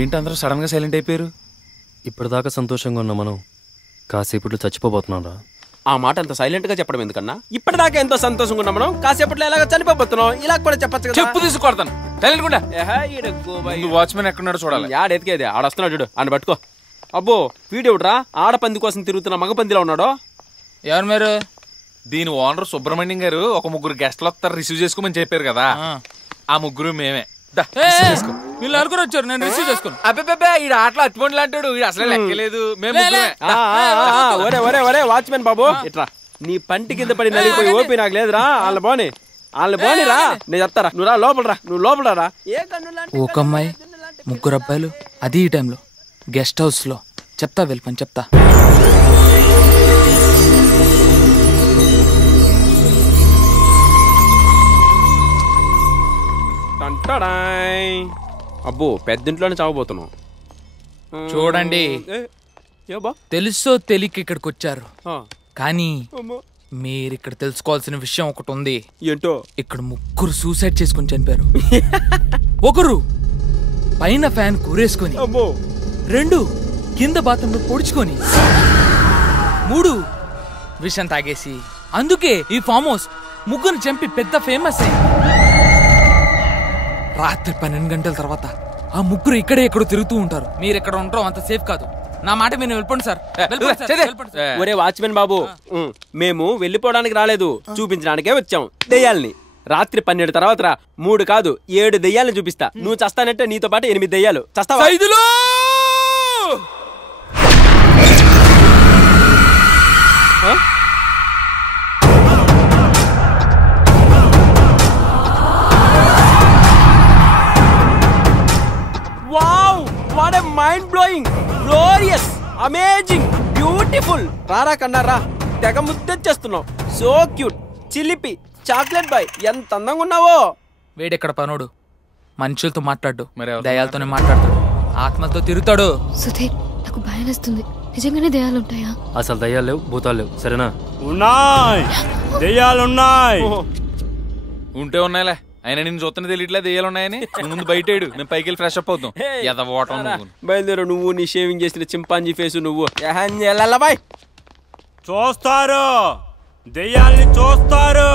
ఏంటి అందరూ సడన్ గా సైలెంట్ అయిపోయారు? ఇప్పటిదాకా సంతోషంగా ఉన్న మనం కాసేపట్లో చచ్చిపోబోతున్నాం రా. ఆ మాట అంత సైలెంట్ గా చెప్పడం ఎందుకన్నా? ఇప్పటిదాకా ఎంతో సంతోషంగా ఉన్నాం మనం, కాసేపట్లో ఎలాగ చనిపోతున్నాం. ఇలా కూడా చెప్పచ్చు కదా. చెప్పు తీసుకొడతాను. సైలెంట్ కూడా. వాచ్మెన్ ఎక్కడున్నాడు చూడాలి. యాడ్ ఎతికేది ఆడొస్తున్నాడు చూడు, ఆడ పట్టుకో. అబ్బో వీడెవడ్రా ఆడపంది కోసం తిరుగుతున్న మగపందిలో ఉన్నాడు. ఎవరు మీరు? దీని ఓనర్ సుబ్రహ్మణ్యం గారు ఒక 3 గెస్ట్లు వస్తారు రిసీవ్ చేసుకోమని చెప్పారు కదా, ఆ 3 మేమే. వీళ్ళు నలుగురు వచ్చారు, నేను రిసీవ్ చేసుకోను. అబ్బే ఈ ఆటలో అట్టుబడి అంటాడు, అసలు లెక్కలేదు. ఒరే వాచ్మెన్ బాబు ఇట్రా. నీ పంటి కింద పడి నలిగిపోయి ఓపి నాకు లేదురా. వాళ్ళ బాని రా, నేను చెప్తారా. నువ్వు రా లోపల రా, నువ్వు లోపల రా. ఒక అమ్మాయి 3 అబ్బాయిలు, అది ఈ టైంలో గెస్ట్ హౌస్ లో. చెప్తా వెళ్ళి చెప్తా. అబ్బో పెద్దింట్లోనే చావబోతున్నావు. చూడండి, తెలుసో తెలియక ఇక్కడికి వచ్చారు, కానీ మీరు ఇక్కడ తెలుసుకోవాల్సిన విషయం ఒకటి ఉంది. ఏంటో? ఇక్కడ 3 సూసైడ్ చేసుకుని చనిపారు. ఒకరు పైన ఫ్యాన్ కూరేసుకొని, 2 కింద బాత్రూంలో పొడుచుకొని, 3 విషం తాగేసి. అందుకే ఈ ఫామ్ హౌస్ 3 చంపి పెద్ద ఫేమస్ అయింది. రాత్రి 12 గంటల తర్వాత ఆ 3 ఇక్కడే ఎక్కడో తిరుగుతూ ఉంటారు. మీరు ఎక్కడ ఉంటారో అంత సేఫ్ కాదు. నా మాట మీరు వెళ్ళిపోండి సార్. ఒరే వాచ్మెన్ బాబు, మేము వెళ్ళిపోవడానికి రాలేదు, చూపించడానికే వచ్చాం దెయ్యాలని. రాత్రి 12 తర్వాత రా. 3 కాదు 7 దెయ్యాలని చూపిస్తా. నువ్వు చస్తానంటే నీతో పాటు 8 దెయ్యాలు చస్తావా? Wow, what a mind blowing, glorious, amazing, beautiful. రారా కన్నా రా, తెగ ముద్దొచ్చేస్తున్నావు. సో క్యూట్, చిలిపి, చాక్లెట్ బాయ్, ఎంత అందంగా ఉన్నావో. వేడెక్కడ పనోడు, మనుషులతో మాట్లాడు, దయాలతోనే మాట్లాడతాడు, ఆత్మలతో తిరుగుతాడు. సుధీర్, నాకు భయం వేస్తుంది. నిజంగానే దయాలు ఉంటాయా? అసలు దయ్యాలు లేవు, భూతాలు లేవు, సరేనా? ఉన్నాయి, దయ్యాలున్నాయి. ఉంటే ఉన్నాయిలే, అయినా నేను చూస్తున్న తెలియట్లే దెయ్యాలు ఉన్నాయని. ముందు బయటేడు, మేము పైకి వెళ్ళి ఫ్రెష్ అప్ అవుతాం. బయలుదేరు నువ్వు, నీ షేవింగ్ చేసిన చింపాంజీ ఫేసు నువ్వు. చూస్తారు, దెయ్యాల్ని చూస్తారు.